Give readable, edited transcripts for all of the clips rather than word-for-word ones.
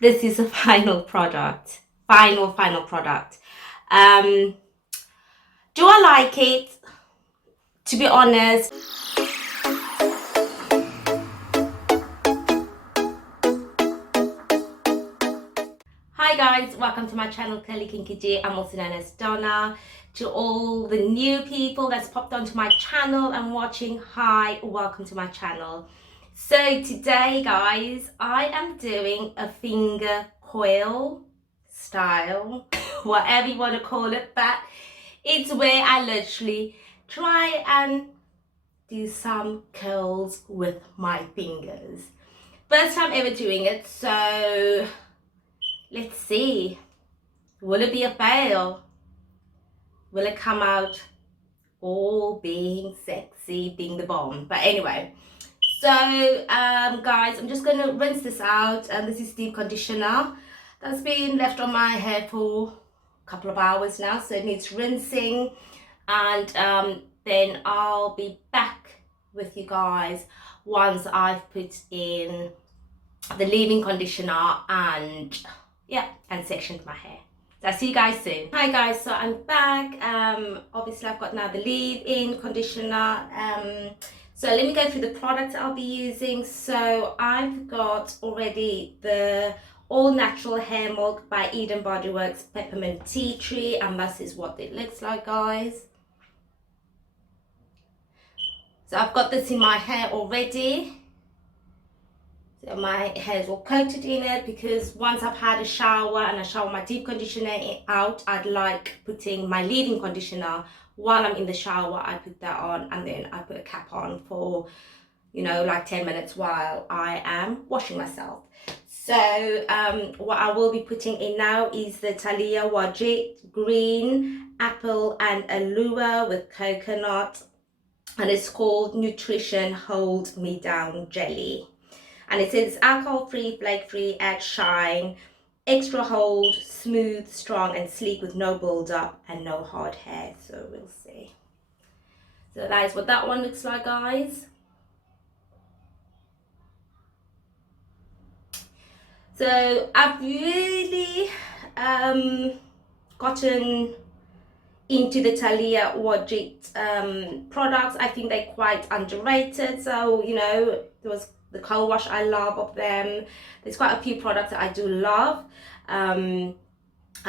this is a final product. Final product. Do I like it? To be honest, hi guys, welcome to my channel Curlykinkydee. I'm also known as Donna. To all the new people that's popped onto my channel and watching, hi, welcome to my channel. So today guys, I am doing a finger coil style, whatever you want to call it, but it's where I literally try and do some curls with my fingers. First time ever doing it, so let's see. Will it be a fail? Will it come out all being sexy, being the bomb? But anyway, so guys, I'm just going to rinse this out, and this is deep conditioner that's been left on my hair for a couple of hours now, so it needs rinsing, and then I'll be back with you guys once I've put in the leave-in conditioner and sectioned my hair. So I'll see you guys soon. Hi guys, so I'm back. Obviously I've got now the leave-in conditioner. So let me go through the products I'll be using. So I've got already the all natural hair milk by Bodyworks Peppermint tea tree, and this is what it looks like, guys. So I've got this in my hair already. So my hair is all coated in it, because once I've had a shower and I shower my deep conditioner out, I'd like putting my leave-in conditioner while I'm in the shower. I put that on, and then I put a cap on for, you know, like 10 minutes while I am washing myself. So what I will be putting in now is the Taliah Waajid green apple and Aloe with coconut, and it's called Nutrition Hold Me Down Jelly. And it says alcohol-free, flake-free, add shine, extra hold, smooth, strong, and sleek with no build-up and no hard hair. So we'll see. So that is what that one looks like, guys. So I've really gotten into the Taliah Waajid products. I think they're quite underrated. So, you know, there was the co-wash I love of them. There's quite a few products that I do love. I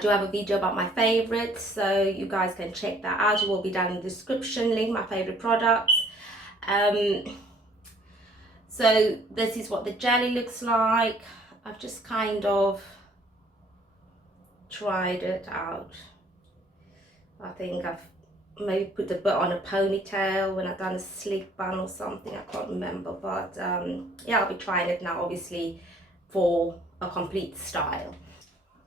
do have a video about my favorites, so you guys can check that out. It will be down in the description link, my favorite products. So this is what the jelly looks like. I've just kind of tried it out. I think I've maybe put a bit on a ponytail when I've done a sleek bun or something. I can't remember, but yeah, I'll be trying it now, obviously, for a complete style.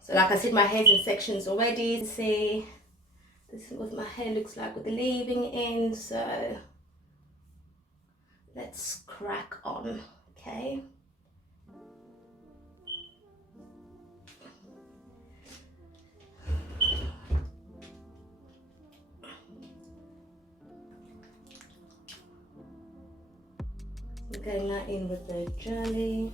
So like I said, my hair's in sections already. See, this is what my hair looks like with the leave-in in. So let's crack on, okay? Going that in with the jelly.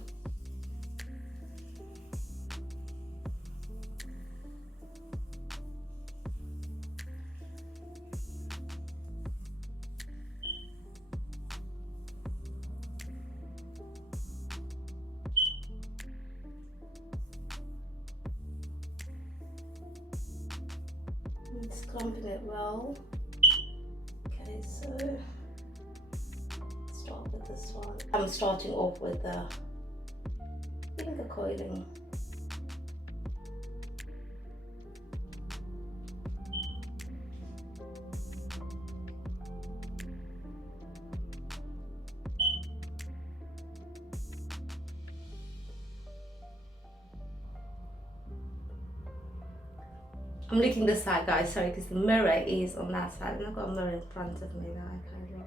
It's clumping it well. Okay, so start with this one. I'm starting off with the finger coiling. I'm looking this side, guys, sorry, because the mirror is on that side and I've got a mirror in front of me that I kind of.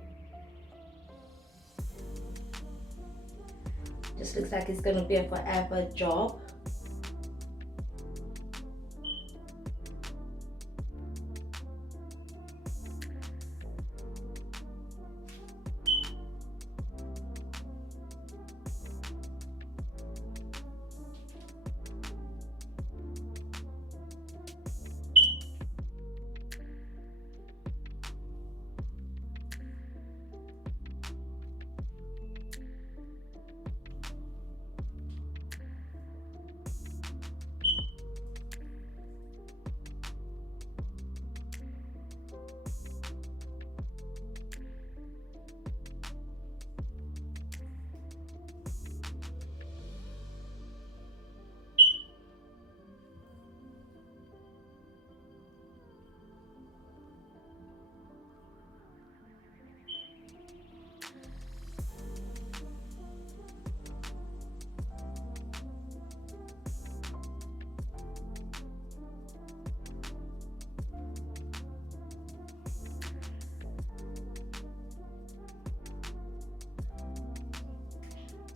Just looks like it's going to be a forever job.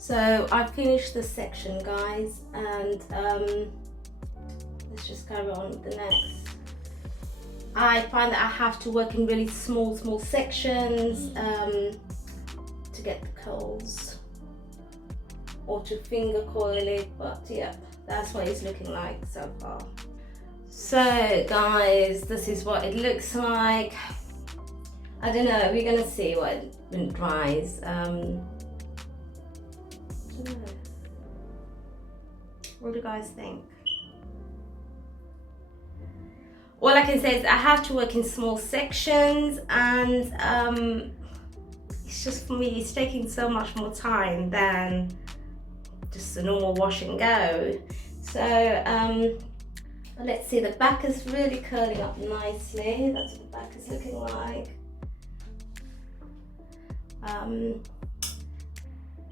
So I finished this section, guys, and let's just carry on with the next. I find that I have to work in really small sections to get the curls, or to finger coil it, but yeah, that's what it's looking like so far. So guys, this is what it looks like. I don't know, we're gonna see when it dries. I don't know. What do you guys think? All I can say is I have to work in small sections, and it's just, for me, it's taking so much more time than just a normal wash and go. So let's see, the back is really curling up nicely. That's what the back is looking like.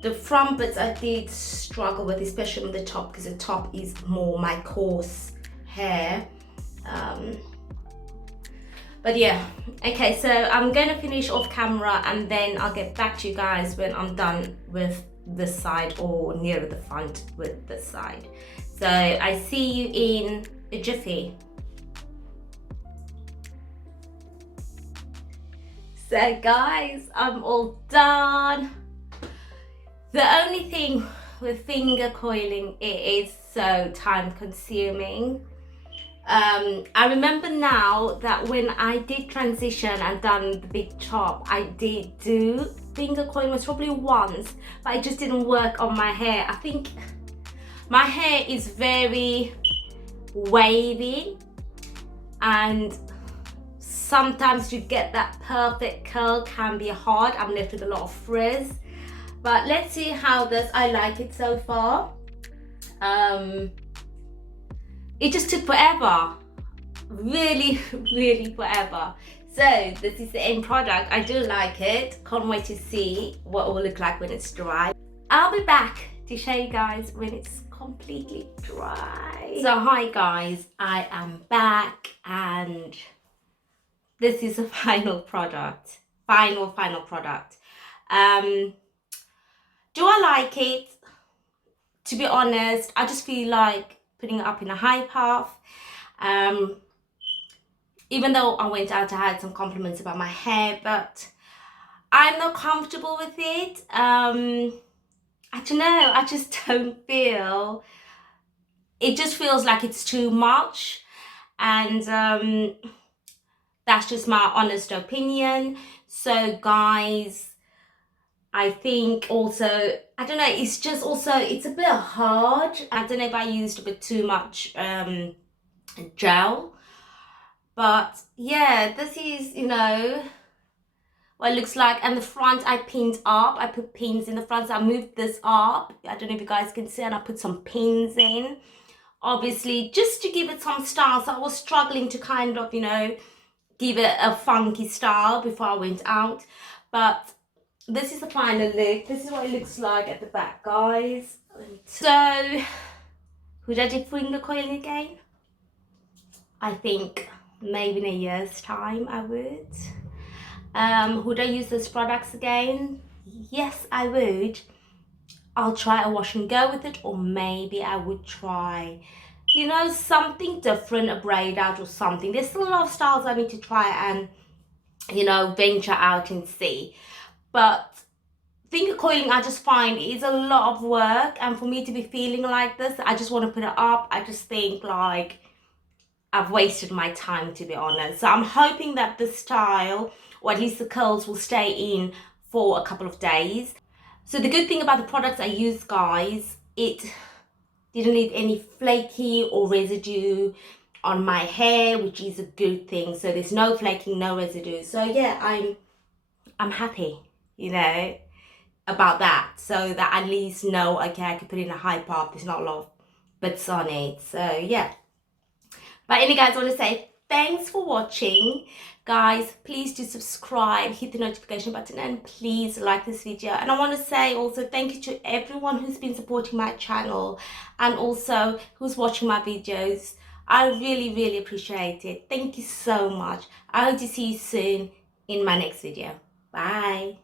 The front bits I did struggle with, especially on the top, because the top is more my coarse hair. But yeah, okay, so I'm gonna finish off camera and then I'll get back to you guys when I'm done with this side, or near the front with this side. So I see you in a jiffy. So guys, I'm all done. The only thing with finger coiling, it is so time consuming. I remember now that when I did transition and done the big chop, I did do finger coiling, was probably once, but it just didn't work on my hair. I think my hair is very wavy, and sometimes to get that perfect curl can be hard. I'm left with a lot of frizz, but let's see how this, I like it so far. It just took forever, really forever. So this is the end product. I do like it. Can't wait to see what it will look like when it's dry. I'll be back to show you guys when it's completely dry. So hi guys, I am back, and this is the final product. Final product. Do I like it? To be honest, I just feel like putting it up in a high puff. Even though I went out, I had some compliments about my hair, but I'm not comfortable with it. I don't know, I just don't feel, it just feels like it's too much, and that's just my honest opinion. So guys, I think also, I don't know, it's just also, it's a bit hard. I don't know if I used a bit too much gel, but yeah, this is, you know, what it looks like. And the front I pinned up, I put pins in the front, so I moved this up. I don't know if you guys can see, and I put some pins in, obviously just to give it some style. So I was struggling to kind of, you know, give it a funky style before I went out, but this is the final look. This is what it looks like at the back, guys. So would I do finger coiling again? I think maybe in a year's time I would. Would I use those products again? Yes, I would. I'll try a wash and go with it, or maybe I would try, you know, something different, a braid out or something. There's still a lot of styles I need to try and, you know, venture out and see. But finger coiling, I just find is a lot of work, and for me to be feeling like this, I just want to put it up. I just think like I've wasted my time, to be honest. So I'm hoping that the style, or at least the curls, will stay in for a couple of days. So the good thing about the products I use, guys, it didn't leave any flaky or residue on my hair, which is a good thing. So there's no flaking, no residue. So yeah, I'm happy, you know, about that. So that at least know, okay, I could put in a high puff. There's not a lot of bits on it. So yeah. But anyway, guys, I want to say thanks for watching. Guys, please do subscribe, hit the notification button, and please like this video. And I want to say also thank you to everyone who's been supporting my channel and also who's watching my videos. I really appreciate it. Thank you so much. I hope to see you soon in my next video. Bye.